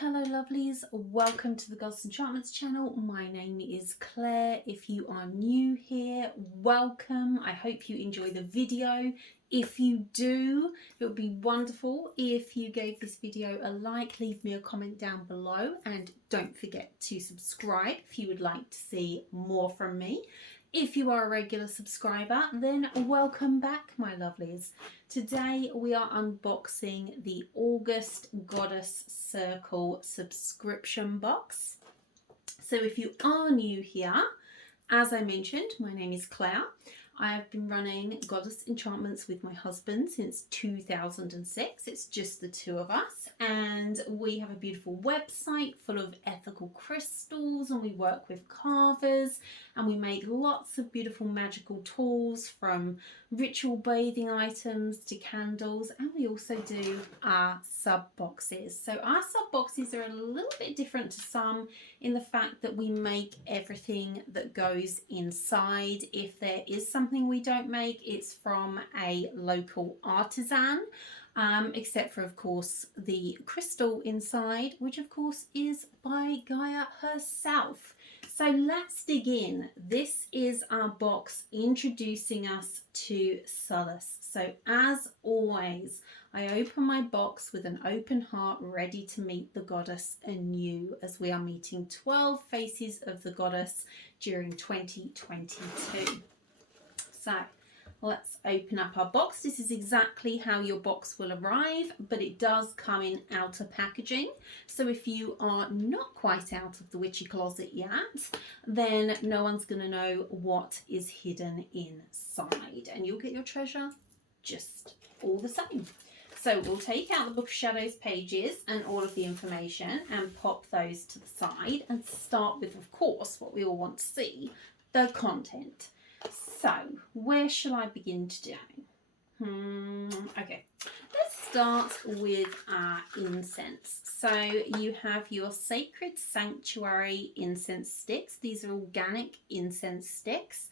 Hello lovelies, welcome to the Goddess Enchantments channel. My name is Claire. If you are new here, welcome. I hope you enjoy the video. If you do, it would be wonderful if you gave this video a like, leave me a comment down below, and don't forget to subscribe if you would like to see more from me. If you are a regular subscriber, then welcome back, my lovelies. Today we are unboxing the August Goddess Circle subscription box. So if you are new here, as I mentioned, my name is Claire. I have been running Goddess Enchantments with my husband since 2006. It's just the two of us, and we have a beautiful website full of ethical crystals, and we work with carvers, and we make lots of beautiful magical tools, from ritual bathing items to candles, and we also do our sub boxes. So our sub boxes are a little bit different to some in the fact that we make everything that goes inside. If there is something we don't make, it's from a local artisan, except for, of course, the crystal inside, which of course is by Gaia herself. So let's dig in. This is our box introducing us to SULIS. So as always, I open my box with an open heart, ready to meet the goddess anew, as we are meeting 12 faces of the goddess during 2022. So let's open up our box. This is exactly how your box will arrive, but it does come in outer packaging. So if you are not quite out of the witchy closet yet, then no one's going to know what is hidden inside, and you'll get your treasure just all the same. So we'll take out the Book of Shadows pages and all of the information and pop those to the side and start with, of course, what we all want to see, the content. So where shall I begin today? Okay, let's start with our incense. So you have your Sacred Sanctuary incense sticks. These are organic incense sticks,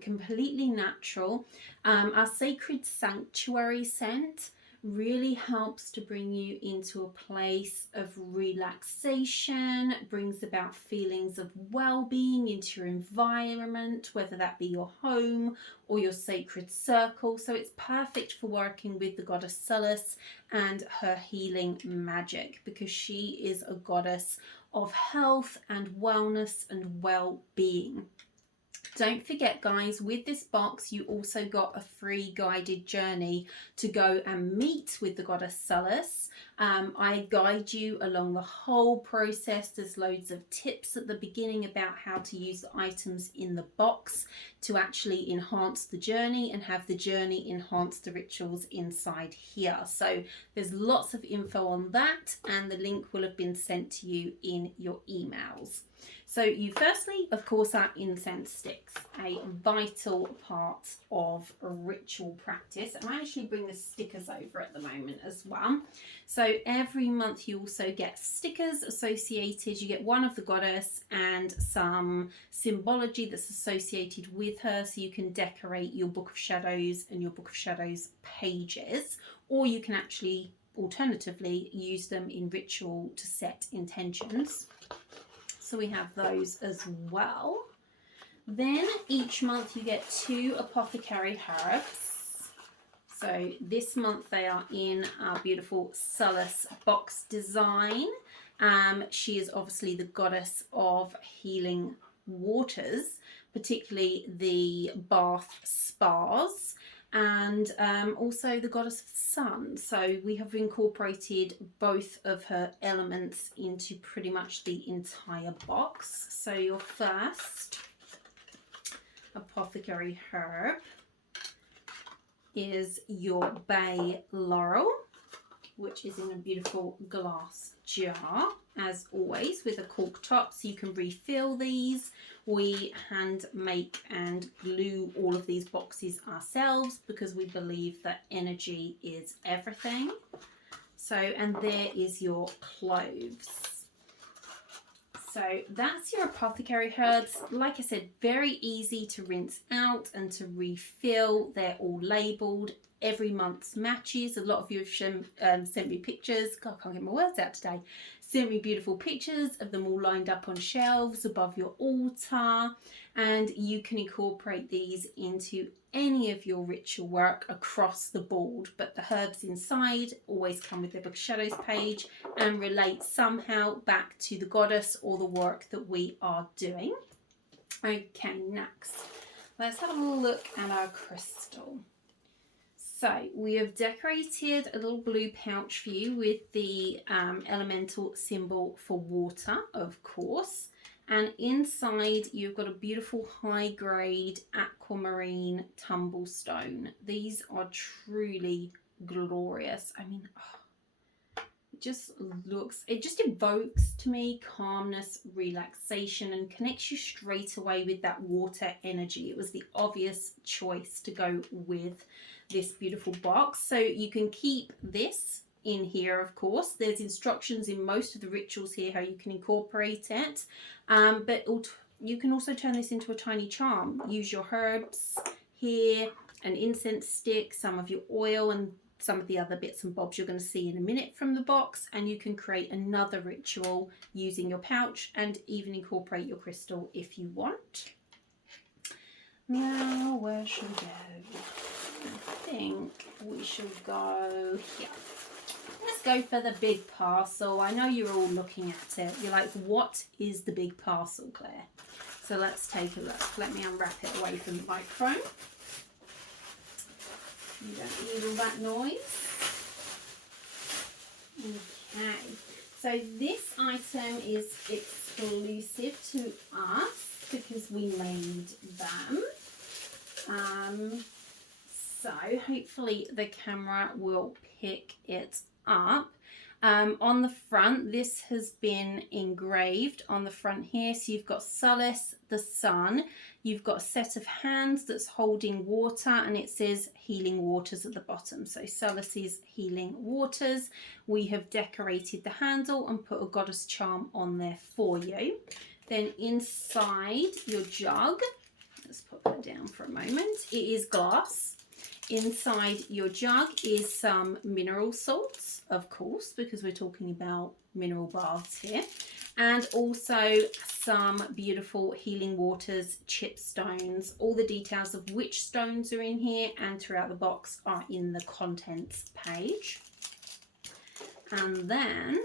completely natural. Our Sacred Sanctuary scent really helps to bring you into a place of relaxation, brings about feelings of well-being into your environment, whether that be your home or your sacred circle. So it's perfect for working with the goddess SULIS and her healing magic, because she is a goddess of health and wellness and well-being. Don't forget, guys, with this box you also got a free guided journey to go and meet with the goddess SULIS. I guide you along the whole process. There's loads of tips at the beginning about how to use the items in the box to actually enhance the journey and have the journey enhance the rituals inside here. So there's lots of info on that, and the link will have been sent to you in your emails. So you firstly, of course, are incense sticks, a vital part of a ritual practice. And I actually bring the stickers over at the moment as well. So every month you also get stickers associated. You get one of the goddess and some symbology that's associated with her, so you can decorate your Book of Shadows and your Book of Shadows pages, or you can actually alternatively use them in ritual to set intentions. So we have those as well. Then each month you get 2 apothecary herbs. So this month they are in our beautiful SULIS box design. She is obviously the goddess of healing waters, particularly the bath spas, and also the goddess of the sun. So we have incorporated both of her elements into pretty much the entire box. So your first apothecary herb is your bay laurel, which is in a beautiful glass jar, as always, with a cork top, so you can refill these. We hand make and glue all of these boxes ourselves because we believe that energy is everything. So, and there is your cloves. So that's your apothecary herbs. Like I said, very easy to rinse out and to refill. They're all labelled. every month's matches. A lot of you have sent me pictures. God, I can't get my words out today. Sent me beautiful pictures of them all lined up on shelves above your altar, and you can incorporate these into any of your ritual work across the board. But the herbs inside always come with their Book of Shadows page and relate somehow back to the goddess or the work that we are doing. Okay, next, let's have a look at our crystal. So we have decorated a little blue pouch for you with the elemental symbol for water, of course. And inside you've got a beautiful high grade aquamarine tumble stone. These are truly glorious. I mean, it just evokes to me calmness, relaxation, and connects you straight away with that water energy. It was the obvious choice to go with this beautiful box. So you can keep this in here, of course. There's instructions in most of the rituals here how you can incorporate it, but you can also turn this into a tiny charm. Use your herbs here, an incense stick, some of your oil, and some of the other bits and bobs you're going to see in a minute from the box, and you can create another ritual using your pouch and even incorporate your crystal if you want. Now, where should we go? I think we should go here. Let's go for the big parcel. I know you're all looking at it. You're like, what is the big parcel, Claire? So let's take a look. Let me unwrap it away from the microphone. You don't need all that noise. Okay. So this item is exclusive to us because we made them. So hopefully the camera will pick it up. On the front, this has been engraved on the front here. So you've got SULIS, the sun. You've got a set of hands that's holding water, and it says healing waters at the bottom. So SULIS is healing waters. We have decorated the handle and put a goddess charm on there for you. Then inside your jug, let's put that down for a moment. It is glass. Inside your jug is some mineral salts, of course, because we're talking about mineral baths here, and also some beautiful healing waters, chip stones. All the details of which stones are in here and throughout the box are in the contents page. And then,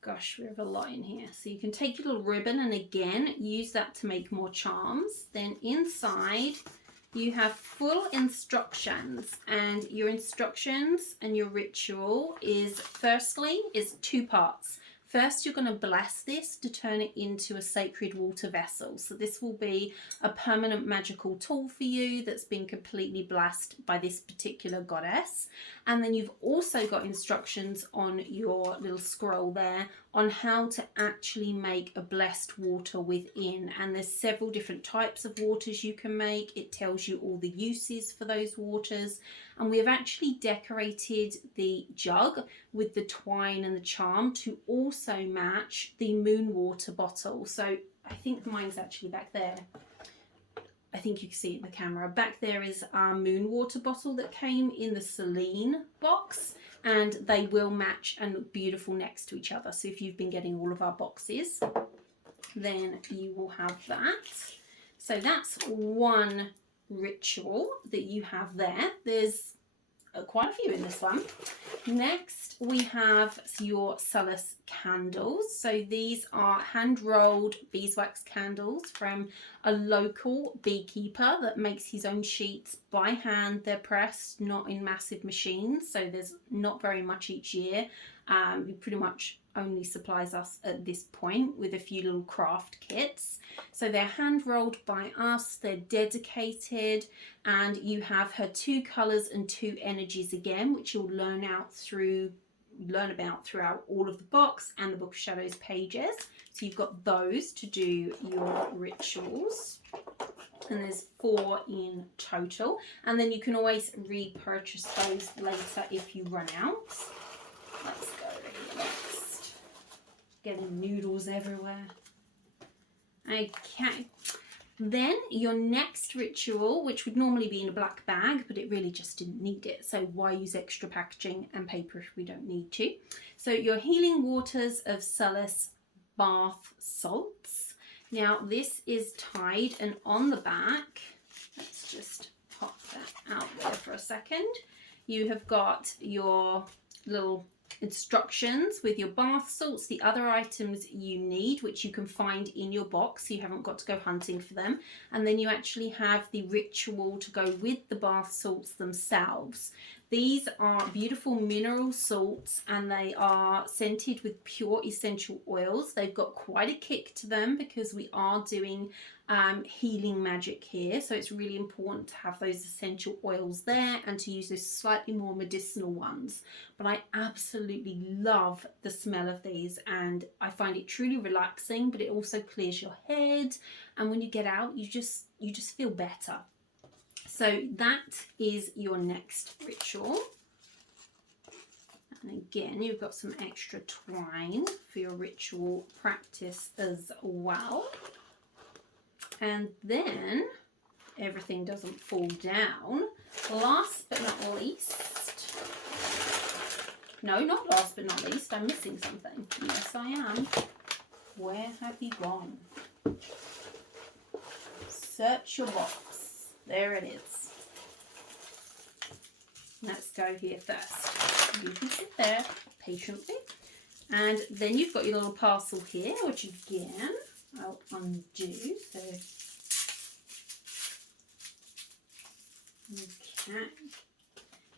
gosh, we have a lot in here. So you can take your little ribbon and again use that to make more charms. Then inside you have full instructions, and your instructions and your ritual is two parts. First, you're going to bless this to turn it into a sacred water vessel. So this will be a permanent magical tool for you that's been completely blessed by this particular goddess. And then you've also got instructions on your little scroll there on how to actually make a blessed water within. And there's several different types of waters you can make. It tells you all the uses for those waters. And we have actually decorated the jug with the twine and the charm to also match the moon water bottle. So I think mine's actually back there. I think you can see it in the camera. Back there is our moon water bottle that came in the Celine box, and they will match and look beautiful next to each other. So if you've been getting all of our boxes, then you will have that. So that's one ritual that you have there. There's quite a few in this one. Next we have your SULIS candles. So these are hand rolled beeswax candles from a local beekeeper that makes his own sheets by hand. They're pressed, not in massive machines, so there's not very much each year. He pretty much only supplies us at this point with a few little craft kits. So they're hand rolled by us, they're dedicated, and you have her 2 colors and 2 energies again, which you'll learn about throughout all of the box and the Book of Shadows pages. So you've got those to do your rituals, and there's 4 in total, and then you can always repurchase those later if you run out. Let's go here next. Getting noodles everywhere. Okay, Then your next ritual, which would normally be in a black bag, but it really just didn't need it. So why use extra packaging and paper if we don't need to? So your Healing Waters of SULIS bath salts. Now this is tied, and on the back, let's just pop that out there for a second. You have got your little instructions with your bath salts, the other items you need, which you can find in your box, so you haven't got to go hunting for them. And then you actually have the ritual to go with the bath salts themselves. These are beautiful mineral salts, and they are scented with pure essential oils. They've got quite a kick to them because we are doing healing magic here, so it's really important to have those essential oils there and to use those slightly more medicinal ones. But I absolutely love the smell of these, and I find it truly relaxing, but it also clears your head, and when you get out you just feel better. So that is your next ritual. And again, you've got some extra twine for your ritual practice as well. And then everything doesn't fall down. Last but not least, no, not last but not least, I'm missing something. Yes, I am. Where have you gone? Search your box. There it is. Let's go here first. You can sit there patiently. And then you've got your little parcel here, which again, I'll undo. So, okay.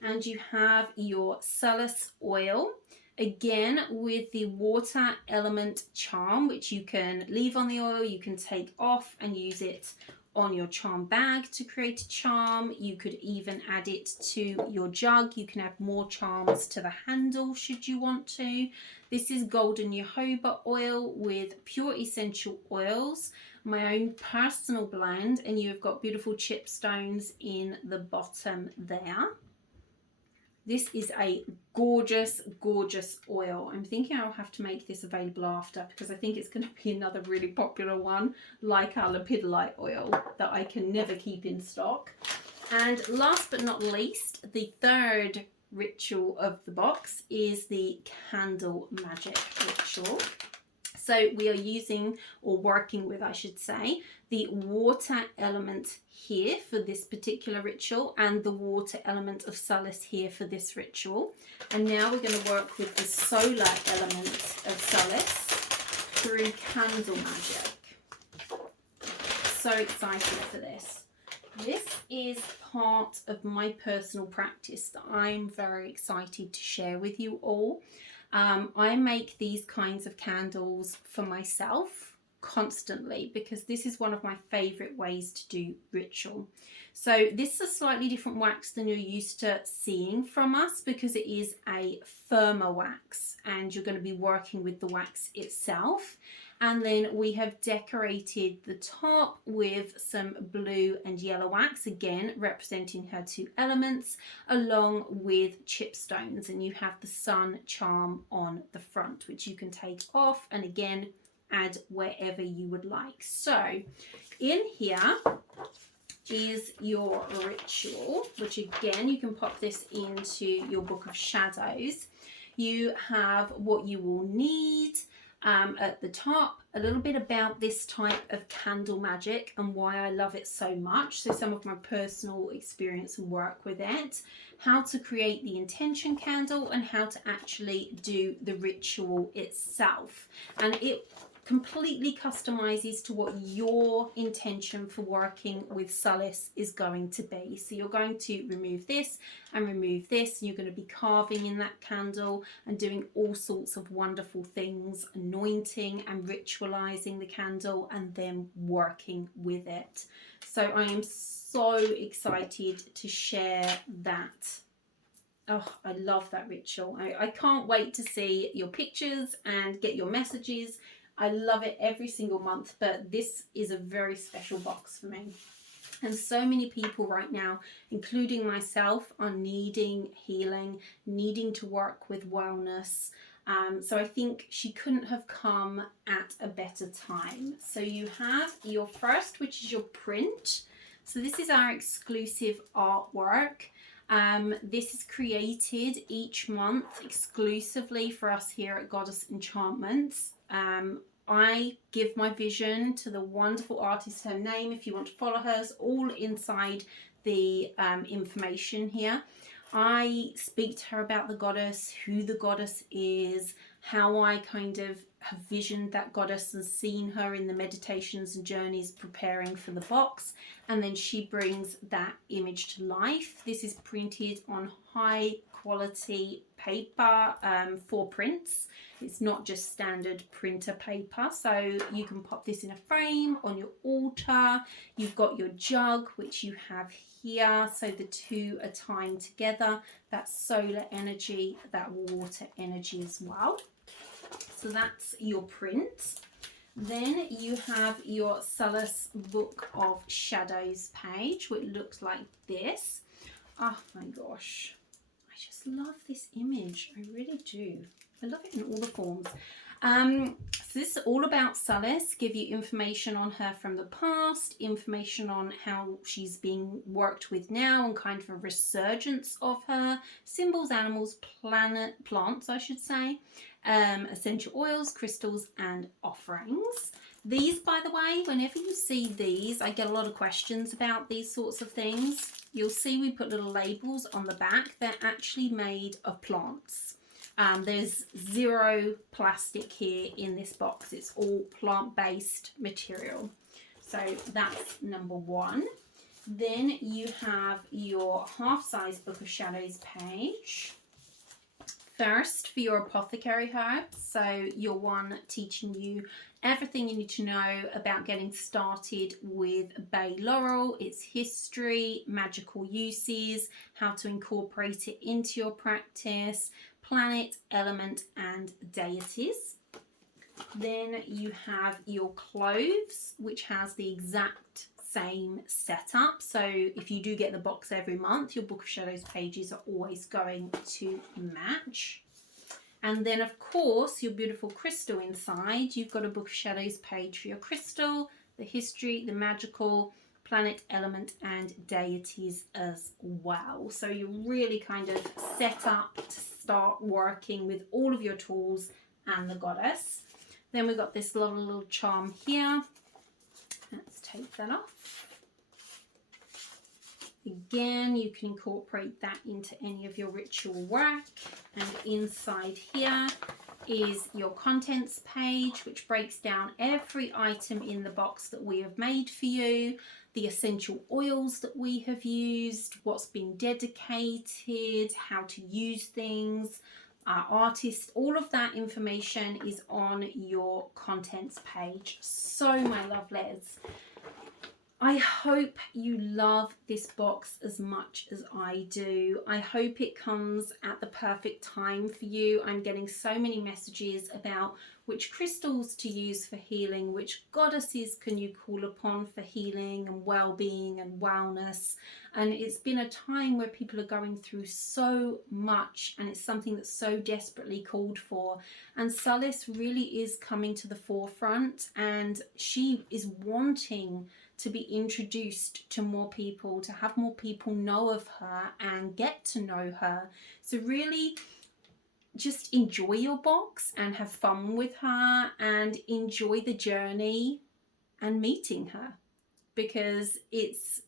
And you have your SULIS oil, again with the water element charm, which you can leave on the oil, you can take off and use it on your charm bag to create a charm. You could even add it to your jug. You can add more charms to the handle should you want to. This is golden jojoba oil with pure essential oils, my own personal blend, and you've got beautiful chipstones in the bottom there. This is a gorgeous, gorgeous oil. I'm thinking I'll have to make this available after, because I think it's going to be another really popular one, like our lepidolite oil, that I can never keep in stock. And last but not least, the third ritual of the box is the candle magic ritual. So we are using, or working with, I should say, the water element here for this particular ritual and the water element of SULIS here for this ritual. And now we're going to work with the solar element of SULIS through candle magic. So excited for this. This is part of my personal practice that I'm very excited to share with you all. I make these kinds of candles for myself constantly because this is one of my favorite ways to do ritual. So this is a slightly different wax than you're used to seeing from us because it is a firmer wax and you're going to be working with the wax itself. And then we have decorated the top with some blue and yellow wax, again representing her two elements, along with chipstones. And you have the sun charm on the front, which you can take off and again add wherever you would like. So in here is your ritual, which again you can pop this into your book of shadows. You have what you will need. At the top, a little bit about this type of candle magic and why I love it so much. So some of my personal experience and work with it, how to create the intention candle and how to actually do the ritual itself. And it completely customizes to what your intention for working with SULIS is going to be. So you're going to remove this and remove this, and you're going to be carving in that candle and doing all sorts of wonderful things, anointing and ritualizing the candle and then working with it. So I am so excited to share that. Oh, I love that ritual. I can't wait to see your pictures and get your messages. I love it every single month, but this is a very special box for me. And so many people right now, including myself, are needing healing, needing to work with wellness. So I think she couldn't have come at a better time. So you have your first, which is your print. So this is our exclusive artwork. This is created each month exclusively for us here at Goddess Enchantments. I give my vision to the wonderful artist. Her name, if you want to follow her, is all inside the information here. I speak to her about the goddess, who the goddess is, how I kind of have visioned that goddess and seen her in the meditations and journeys preparing for the box, and then she brings that image to life. This is printed on high quality paper for prints. It's not just standard printer paper, so you can pop this in a frame on your altar. You've got your jug, which you have here, so the two are tying together, that solar energy, that water energy as well. So that's your print. Then you have your SULIS Book of Shadows page, which looks like this. Oh my gosh, I just love this image. I really do. I love it in all the forms. So this is all about SULIS, give you information on her from the past, information on how she's being worked with now and kind of a resurgence of her, symbols, animals, plants, I should say, essential oils, crystals and offerings. These, by the way, whenever you see these, I get a lot of questions about these sorts of things. You'll see we put little labels on the back. They're actually made of plants. There's zero plastic here in this box. It's all plant-based material. So that's number one. Then you have your half-size Book of Shadows page. First, for your apothecary herbs, so your one teaching you everything you need to know about getting started with bay laurel, its history, magical uses, how to incorporate it into your practice, planet, element and deities. Then you have your cloves, which has the exact same setup. So if you do get the box every month, your Book of Shadows pages are always going to match. And then of course your beautiful crystal inside. You've got a Book of Shadows page for your crystal, the history, the magical, planet, element and deities as well. So you're really kind of set up to start working with all of your tools and the goddess. Then we've got this lovely little charm here. Let's take that off. Again, you can incorporate that into any of your ritual work. And inside here is your contents page, which breaks down every item in the box that we have made for you, the essential oils that we have used, what's been dedicated, how to use things, our artist, all of that information is on your contents page. So my lovelies, I hope you love this box as much as I do. I hope it comes at the perfect time for you. I'm getting so many messages about which crystals to use for healing, which goddesses can you call upon for healing and well-being and wellness. And it's been a time where people are going through so much, and it's something that's so desperately called for. And SULIS really is coming to the forefront, and she is wanting to be introduced to more people, to have more people know of her and get to know her. So really just enjoy your box and have fun with her and enjoy the journey and meeting her, because it's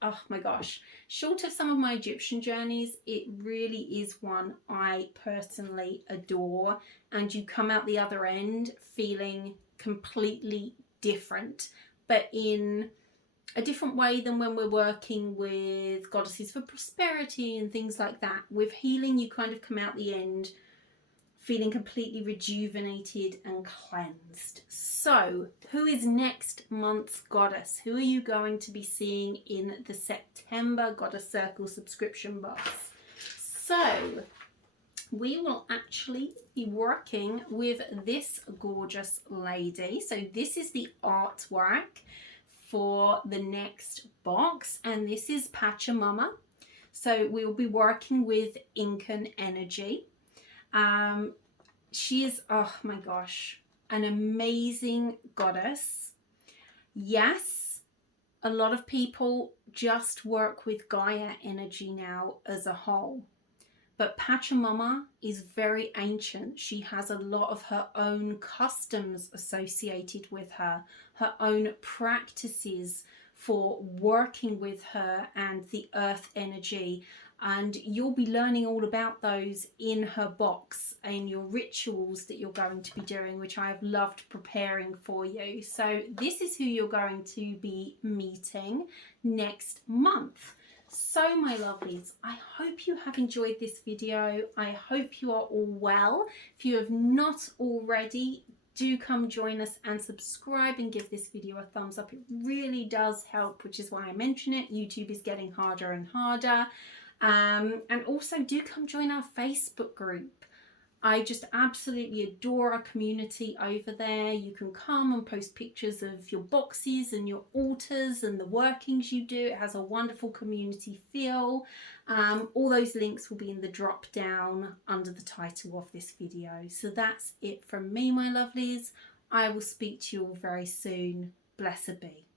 oh my gosh, short of some of my Egyptian journeys, it really is one I personally adore, and you come out the other end feeling completely different, but in a different way than when we're working with goddesses for prosperity and things like that. With healing, you kind of come out the end feeling completely rejuvenated and cleansed. So, who is next month's goddess? Who are you going to be seeing in the September Goddess Circle subscription box? So, we will actually be working with this gorgeous lady. So this is the artwork for the next box, and this is Pachamama. So we'll be working with Incan energy. She is, oh my gosh, an amazing goddess. Yes, a lot of people just work with Gaia energy now as a whole. But Pachamama is very ancient. She has a lot of her own customs associated with her own practices for working with her and the earth energy. And you'll be learning all about those in her box and your rituals that you're going to be doing, which I have loved preparing for you. So this is who you're going to be meeting next month. So my lovelies, I hope you have enjoyed this video. I hope you are all well. If you have not already, do come join us and subscribe and give this video a thumbs up. It really does help, which is why I mention it. YouTube is getting harder and harder. And also do come join our Facebook group. I just absolutely adore our community over there. You can come and post pictures of your boxes and your altars and the workings you do. It has a wonderful community feel. All those links will be in the drop down under the title of this video. So that's it from me, my lovelies. I will speak to you all very soon. Blessed be.